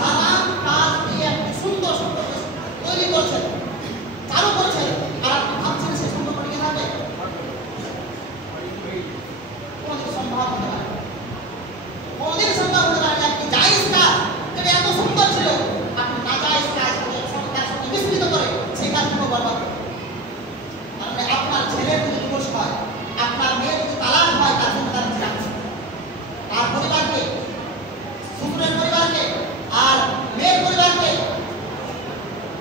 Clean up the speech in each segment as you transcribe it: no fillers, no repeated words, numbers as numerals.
হারাম কাজ দিয়ে একটি সুন্দর সম্পর্ক তৈরি করছেন, চালু করছেন, আর আপনি ভাবছেন সেই সম্পর্ক টিকে থাকবে? কোনদিন সম্ভব হতে পারে, কোনদিন সম্ভব হতে পারে না। একটি জায়েজ কাজ যেটা এত সুন্দর ছিল, আপনি নাজায়েজ কাজ তার সাথে মিশ্রিত করে সেই কাজগুলো বরবাদ করেন। মানে আপনার ছেলের যদি ডিভোর্স হয়, আপনার মেয়ের যদি তালাক হয়, তার জন্য তার কি আছে? তার পরিবারকে, শ্বশুরের পরিবারকে আর মেয়ের পরিবারকে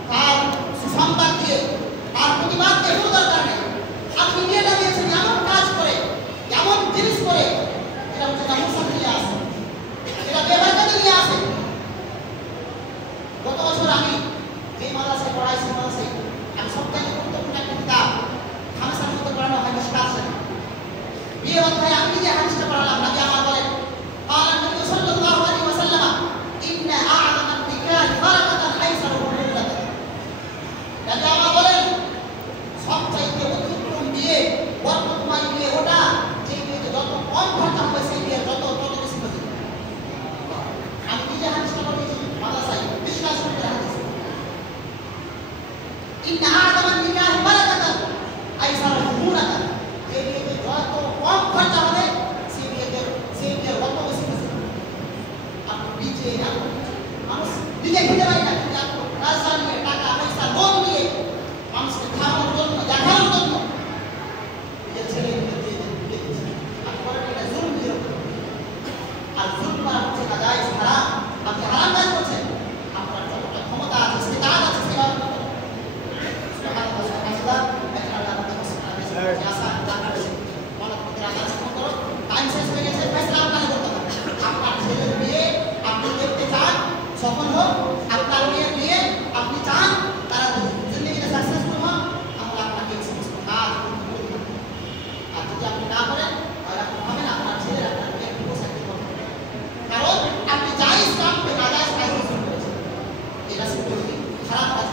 তার সুসংবাদ দিয়ে, তার প্রতিবাদ দিয়ে কোনো দরকার নেই। আপনি মেয়েটা দিয়েছেন এমন কাজ করে, এমন জিনিস করে, এটা হচ্ছে সমস্যা নিয়ে আসে, এটা বেবারকাতে নিয়ে আসে। গত বছর আমি যে মাদ্রাসায় পড়াই, সেই মাদ্রাসায় আমি সবথেকে গুরুত্বপূর্ণ একটা কিতাব হামেশার মধ্যে পড়ানো হয় মিশকাত শরীফ। বিয়ে অধ্যায়ে আমি যে হাদিসটা পড়ালাম, নবী আমার বলেন قال النبي صلى الله عليه وسلم إن أعظم النكاح بركة أيسره مهلة। নবী আমার বলেন সবচাইতে উত্তম বিয়ে, বরকতময় বিয়ে ওটা যে বিয়েতে যত কম খরচা হবে সেই বিয়ের তত বেশি ক্ষতি। আমি নিজে হাদিসটা পড়েছি মাদ্রাসায়, মিশকাত শরীফের হাদিস। إن أعظم النكاح بركة أيسره مهلة। যে বিয়েতে যত কম খরচা হবে সেই বিয়ের অত বেশি ক্ষতি। আপনি নিজে মানুষ নিজে খেতে পারি না, কিন্তু আপনি রাজধানী নিয়ে টাকা পয়সা লোন নিয়ে মানুষকে খাওয়ানোর জন্য, দেখানোর জন্য নিজের ছেলে দিয়ে দিচ্ছেন। আপনি বলেন এটা জুলুম যেরকম, আর জুলুম করা হচ্ছে নাজায়েজ, হারাম। আপনি হারাম কাজ করছেন, আপনার যতটা ক্ষমতা আছে, সে কাজ আছে, সেভাবে করুন। টাইম শেষ হয়ে গেছে, ফেসলা আপনাকে করতে হবে। আপনার ছেলের বিয়ে আপনি দেখতে চান সফল হোক, আপনার মেয়ের বিয়ে আপনি চান তারা জিন্দেগিতে সাকসেসফুল হোক, তাহলে আপনাকে এই সমস্ত কাজ করতে হবে। আর যদি আপনি না করেন তাহলে আপনি হবে না, আপনার ছেলের আপনার বিয়ে একটু বসাতে হবে। কারণ আপনি জায়েজ কাজকে নাজায়েজ কাজ শুরু করেছেন, এটা সিদ্ধ খারাপ কাজ।